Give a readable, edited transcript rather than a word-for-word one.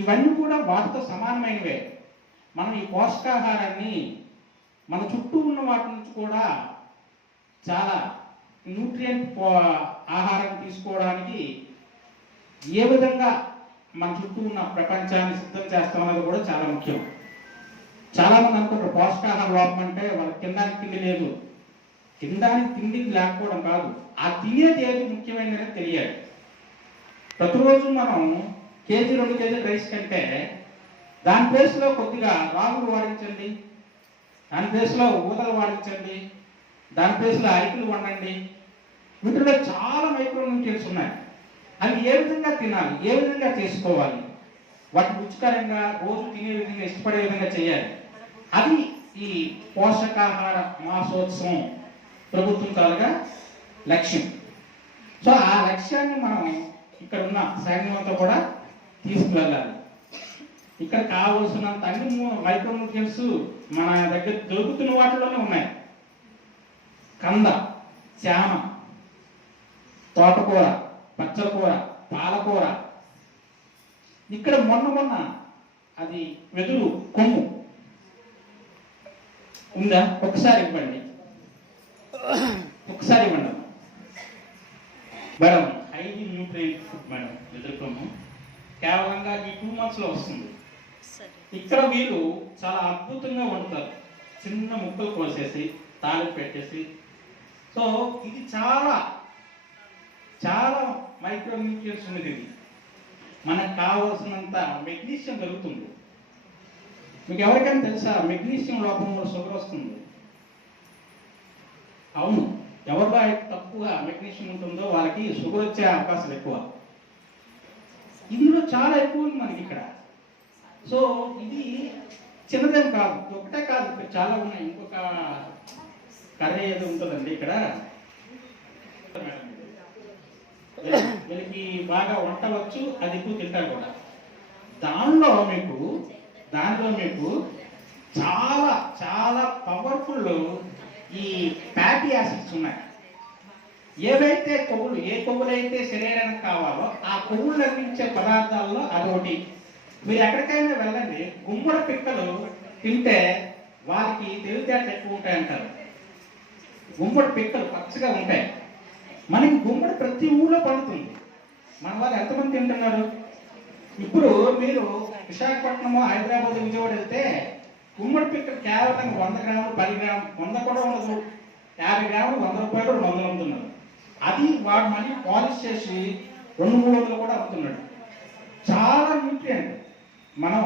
ఇవన్నీ కూడా వాటితో సమానమైనవే. మనం ఈ పోషకాహారాన్ని మన చుట్టూ ఉన్న వాటి నుంచి కూడా చాలా న్యూట్రియంట్ ఆహారం తీసుకోవడానికి ఏ విధంగా మన చుట్టూ ఉన్న ప్రపంచాన్ని సిద్ధం చేస్తామన్నది కూడా చాలా ముఖ్యం. చాలామంది అనుకుంటారు పోషకాహార లోపం అంటే వాళ్ళకి తినడానికి తిండి లేదు. తినడానికి తిండి లేకపోవడం కాదు, ఆ తినేది ఏది ముఖ్యమైనది తెలియాలి. ప్రతిరోజు మనం కేజీ 2 కేజీల రైస్ కంటే దాని ప్లేస్లో కొద్దిగా రాగులు వాడించండి, దాని ప్లేస్లో ఊదలు వాడించండి, దాని ప్లేస్లో అరికలు వండండి. వీటిలో చాలా మైక్రో న్యూట్రియన్స్ ఉన్నాయి. అవి ఏ విధంగా తినాలి, ఏ విధంగా తీసుకోవాలి, వాటిని రుచికరంగా రోజు తినే విధంగా ఇష్టపడే విధంగా చేయాలి. అది ఈ పోషకాహార మాసోత్సవం ప్రభుత్వం తాలూగా లక్ష్యం. సో ఆ లక్ష్యాన్ని మనం ఇక్కడ ఉన్న సైన్యంతో కూడా తీసుకువెళ్ళాలి. ఇక్కడ కావలసినంత అన్ని మైక్రో న్యూట్రియన్స్ మన దగ్గర దొరుకుతున్న వాటిలోనే ఉన్నాయి. కంద, చామ, తోటకూర, పచ్చల కూర, పాలకూర, ఇక్కడ మొన్న అది వెదురు కొమ్ము ఉందా, ఒకసారి ఇవ్వండి madam. Highly nutrient food madam, వెదురు కొమ్ము కేవలంగా ఈ 2 months లో వస్తుంది. ఇక్కడ వీళ్ళు చాలా అద్భుతంగా వండుతారు, చిన్న ముక్కలు కోసేసి తాలింపు పెట్టేసి. సో ఇది చాలా చాలా మైక్రో న్యూట్రియన్స్ ఉన్నది. ఇది మనకు కావాల్సినంత మెగ్నీషియం దొరుకుతుంది. మీకు ఎవరికైనా తెలుసా మెగ్నీషియం లోపం వల్ల షుగర్ వస్తుంది? అవును, ఎవరిలో అయితే తక్కువ మెగ్నీషియం ఉంటుందో వాళ్ళకి షుగర్ వచ్చే అవకాశాలు ఎక్కువ. ఇందులో చాలా ఎక్కువ ఉంది మనకి ఇక్కడ. సో ఇది చిన్నదేం కాదు, ఒకటే కాదు, ఇక్కడ చాలా ఉన్నాయి. ఇంకొక కర్రీ ఏదో ఉంటుందండి ఇక్కడ, వీళ్ళకి బాగా వంట వచ్చు, అది ఎక్కువ తింటారు కూడా. దానిలో మీకు చాలా చాలా పవర్ఫుల్ ఈ ఫ్యాటీ యాసిడ్స్ ఉన్నాయి. ఏవైతే ఏ కొవ్వులైతే శరీరానికి కావాలో ఆ కొవ్వులు అందించే పదార్థాల్లో అదొకటి. మీరు ఎక్కడికైనా వెళ్ళండి, గుమ్మడి పిక్కలు తింటే వారికి తెలివితేటలు ఎక్కువ ఉంటాయంటారు. గుమ్మడి పిక్కలు పచ్చగా ఉంటాయి. మనకి గుమ్మడి ప్రతి ఊళ్ళో పండుతుంది. మన వాళ్ళు ఎంతమంది తింటున్నారు? ఇప్పుడు మీరు విశాఖపట్నము, హైదరాబాద్, విజయవాడ వెళ్తే గుమ్మడి పిక్కలు కేవలం 100 గ్రాములు, 10 గ్రాములు, 100 కూడా ఉండదు, 50 గ్రాములు 100 రూపాయలు, 200 అమ్ముతున్నారు. అది వాడు మళ్ళీ పాలిష్ చేసి 200-300 కూడా అమ్ముతున్నాడు. చాలా న్యూట్రియంట్. మనం